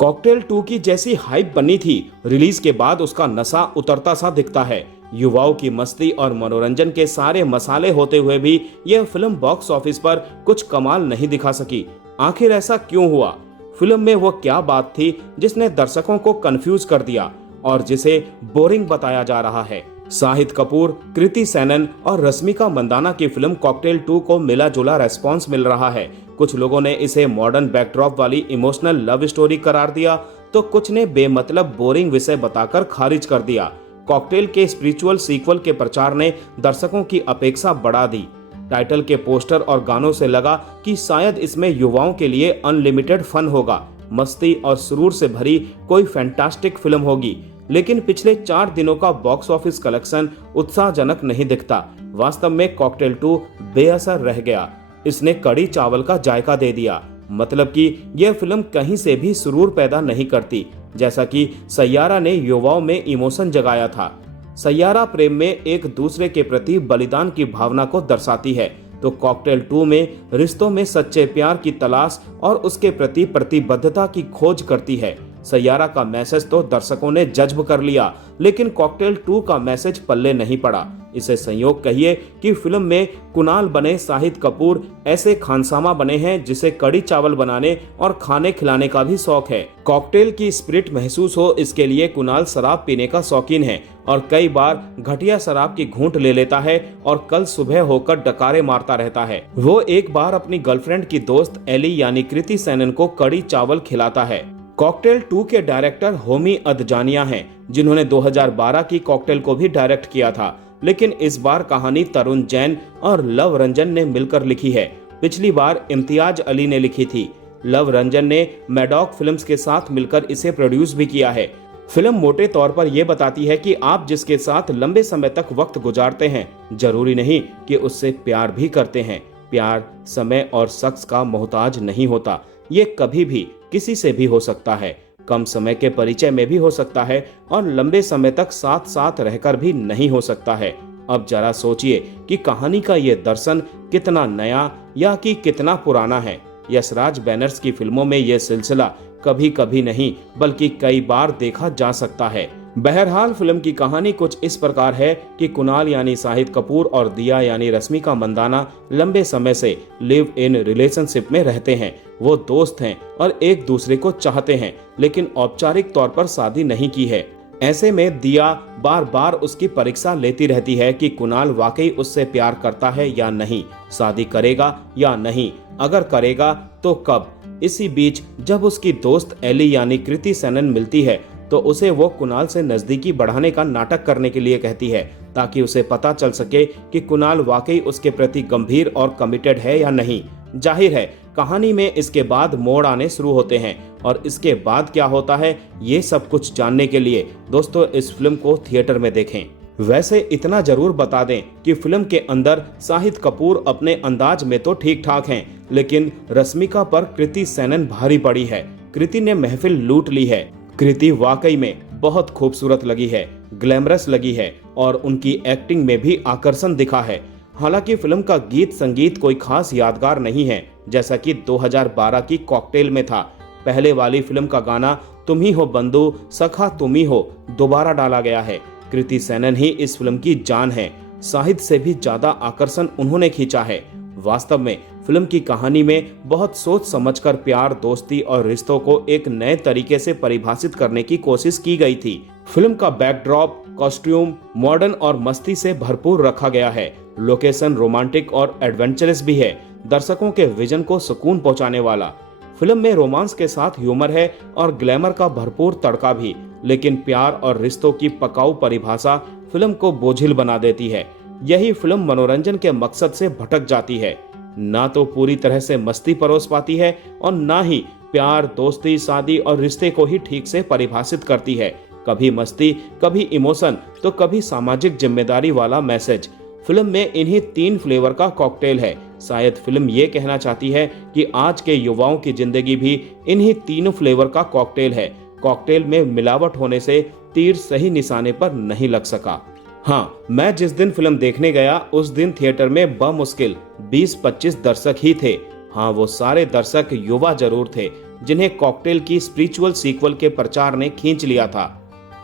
Cocktail 2 की जैसी hype बनी थी, रिलीज के बाद उसका नशा उतरता सा दिखता है। युवाओं की मस्ती और मनोरंजन के सारे मसाले होते हुए भी यह फिल्म बॉक्स ऑफिस पर कुछ कमाल नहीं दिखा सकी। आखिर ऐसा क्यों हुआ? फिल्म में वो क्या बात थी जिसने दर्शकों को कंफ्यूज कर दिया और जिसे बोरिंग बताया जा रहा है? शाहिद कपूर, कृति सेनन और रश्मिका मंदाना की फिल्म कॉकटेल 2 को मिला जुला रेस्पॉन्स मिल रहा है। कुछ लोगों ने इसे मॉडर्न बैकड्रॉप वाली इमोशनल लव स्टोरी करार दिया, तो कुछ ने बेमतलब बोरिंग विषय बताकर खारिज कर दिया। कॉकटेल के स्पिरिचुअल सीक्वल के प्रचार ने दर्शकों की अपेक्षा बढ़ा दी। टाइटल के पोस्टर और गानों से लगा कि शायद इसमें युवाओं के लिए अनलिमिटेड फन होगा, मस्ती और सुरूर से भरी कोई फैंटास्टिक फिल्म होगी। लेकिन पिछले 4 दिनों का बॉक्स ऑफिस कलेक्शन उत्साहजनक नहीं दिखता। वास्तव में कॉकटेल 2 बेअसर रह गया। इसने कड़ी चावल का जायका दे दिया। मतलब कि यह फिल्म कहीं से भी सुरूर पैदा नहीं करती, जैसा कि सैयारा ने युवाओं में इमोशन जगाया था। सैयारा प्रेम में एक दूसरे के प्रति बलिदान की भावना को दर्शाती है, तो कॉकटेल 2 में रिश्तों में सच्चे प्यार की तलाश और उसके प्रति प्रतिबद्धता की खोज करती है। सैयारा का मैसेज तो दर्शकों ने जज्ब कर लिया, लेकिन कॉकटेल 2 का मैसेज पल्ले नहीं पड़ा। इसे संयोग कहिए कि फिल्म में कुणाल बने शाहिद कपूर ऐसे खानसामा बने हैं जिसे कड़ी चावल बनाने और खाने खिलाने का भी शौक है। कॉकटेल की स्पिरिट महसूस हो, इसके लिए कुणाल शराब पीने का शौकीन है और कई बार घटिया शराब की घूंट ले लेता है और कल सुबह होकर डकारे मारता रहता है। वो एक बार अपनी गर्लफ्रेंड की दोस्त एली यानी कृति सेनन को कड़ी चावल खिलाता है। कॉकटेल 2 के डायरेक्टर होमी अदजानिया हैं, जिन्होंने 2012 की कॉकटेल को भी डायरेक्ट किया था, लेकिन इस बार कहानी तरुण जैन और लव रंजन ने मिलकर लिखी है। पिछली बार इम्तियाज अली ने लिखी थी। लव रंजन ने मैडॉक फिल्म्स के साथ मिलकर इसे प्रोड्यूस भी किया है। फिल्म मोटे तौर पर यह बताती है कि आप जिसके साथ लंबे समय तक वक्त गुजारते हैं, जरूरी नहीं कि उससे प्यार भी करते हैं। प्यार समय और शख्स का मोहताज नहीं होता। ये कभी भी किसी से भी हो सकता है, कम समय के परिचय में भी हो सकता है और लंबे समय तक साथ साथ रहकर भी नहीं हो सकता है। अब जरा सोचिए कि कहानी का ये दर्शन कितना नया या कि कितना पुराना है। यशराज बैनर्स की फिल्मों में यह सिलसिला कभी कभी नहीं बल्कि कई बार देखा जा सकता है। बहरहाल फिल्म की कहानी कुछ इस प्रकार है कि कुणाल यानी शाहिद कपूर और दिया यानी रश्मिका मंदाना लंबे समय से लिव इन रिलेशनशिप में रहते हैं। वो दोस्त हैं और एक दूसरे को चाहते हैं, लेकिन औपचारिक तौर पर शादी नहीं की है। ऐसे में दिया बार बार उसकी परीक्षा लेती रहती है कि कुणाल वाकई उससे प्यार करता है या नहीं, शादी करेगा या नहीं, अगर करेगा तो कब। इसी बीच जब उसकी दोस्त एली यानी कृति सेनन मिलती है तो उसे वो कुणाल से नजदीकी बढ़ाने का नाटक करने के लिए कहती है, ताकि उसे पता चल सके कि कुणाल वाकई उसके प्रति गंभीर और कमिटेड है या नहीं। जाहिर है कहानी में इसके बाद मोड़ आने शुरू होते हैं और इसके बाद क्या होता है ये सब कुछ जानने के लिए दोस्तों इस फिल्म को थिएटर में देखें। वैसे इतना जरूर बता दें कि फिल्म के अंदर शाहिद कपूर अपने अंदाज में तो ठीक ठाक हैं, लेकिन रश्मिका पर कृति सेनन भारी पड़ी है। कृति ने महफिल लूट ली है। कृति वाकई में बहुत खूबसूरत लगी है, ग्लैमरस लगी है और उनकी एक्टिंग में भी आकर्षण दिखा है। हालांकि फिल्म का गीत संगीत कोई खास यादगार नहीं है, जैसा कि 2012 की कॉकटेल में था। पहले वाली फिल्म का गाना तुम ही हो बंधु सखा तुम ही हो दोबारा डाला गया है। कृति सेनन ही इस फिल्म की जान है। शाहिद से भी ज्यादा आकर्षण उन्होंने खींचा है। वास्तव में फिल्म की कहानी में बहुत सोच समझकर प्यार, दोस्ती और रिश्तों को एक नए तरीके से परिभाषित करने की कोशिश की गई थी। फिल्म का बैकड्रॉप, कॉस्ट्यूम मॉडर्न और मस्ती से भरपूर रखा गया है। लोकेशन रोमांटिक और एडवेंचरस भी है, दर्शकों के विजन को सुकून पहुंचाने वाला। फिल्म में रोमांस के साथ ह्यूमर है और ग्लैमर का भरपूर तड़का भी, लेकिन प्यार और रिश्तों की पकाऊ परिभाषा फिल्म को बोझिल बना देती है। यही फिल्म मनोरंजन के मकसद से भटक जाती है। ना तो पूरी तरह से मस्ती परोस पाती है और ना ही प्यार, दोस्ती, शादी और रिश्ते को ही ठीक से परिभाषित करती है। कभी मस्ती, कभी इमोशन, तो कभी सामाजिक जिम्मेदारी वाला मैसेज। फिल्म में इन्हीं 3 फ्लेवर का कॉकटेल है। शायद फिल्म ये कहना चाहती है कि आज के युवाओं की जिंदगी भी इन्हीं 3 फ्लेवर का कॉकटेल है। कॉकटेल में मिलावट होने से तीर सही निशाने पर नहीं लग सका। हाँ, मैं जिस दिन फिल्म देखने गया उस दिन थिएटर में बमुश्किल 20-25 दर्शक ही थे। हाँ, वो सारे दर्शक युवा जरूर थे, जिन्हें कॉकटेल की स्पिरिचुअल सीक्वल के प्रचार ने खींच लिया था।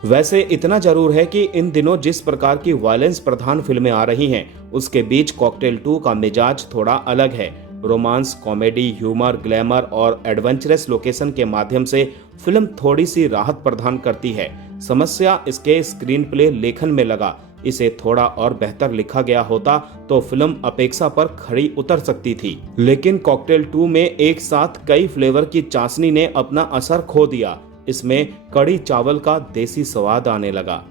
वैसे इतना जरूर है कि इन दिनों जिस प्रकार की वायलेंस प्रधान फिल्में आ रही हैं, उसके बीच कॉकटेल 2 का मिजाज थोड़ा अलग है। रोमांस, कॉमेडी, ह्यूमर, ग्लैमर और एडवेंचरस लोकेशन के माध्यम से फिल्म थोड़ी सी राहत प्रदान करती है। समस्या इसके स्क्रीन प्ले लेखन में लगा। इसे थोड़ा और बेहतर लिखा गया होता तो फिल्म अपेक्षा पर खरी उतर सकती थी। लेकिन कॉकटेल 2 में एक साथ कई फ्लेवर की चाशनी ने अपना असर खो दिया। इसमें कड़ी चावल का देसी स्वाद आने लगा।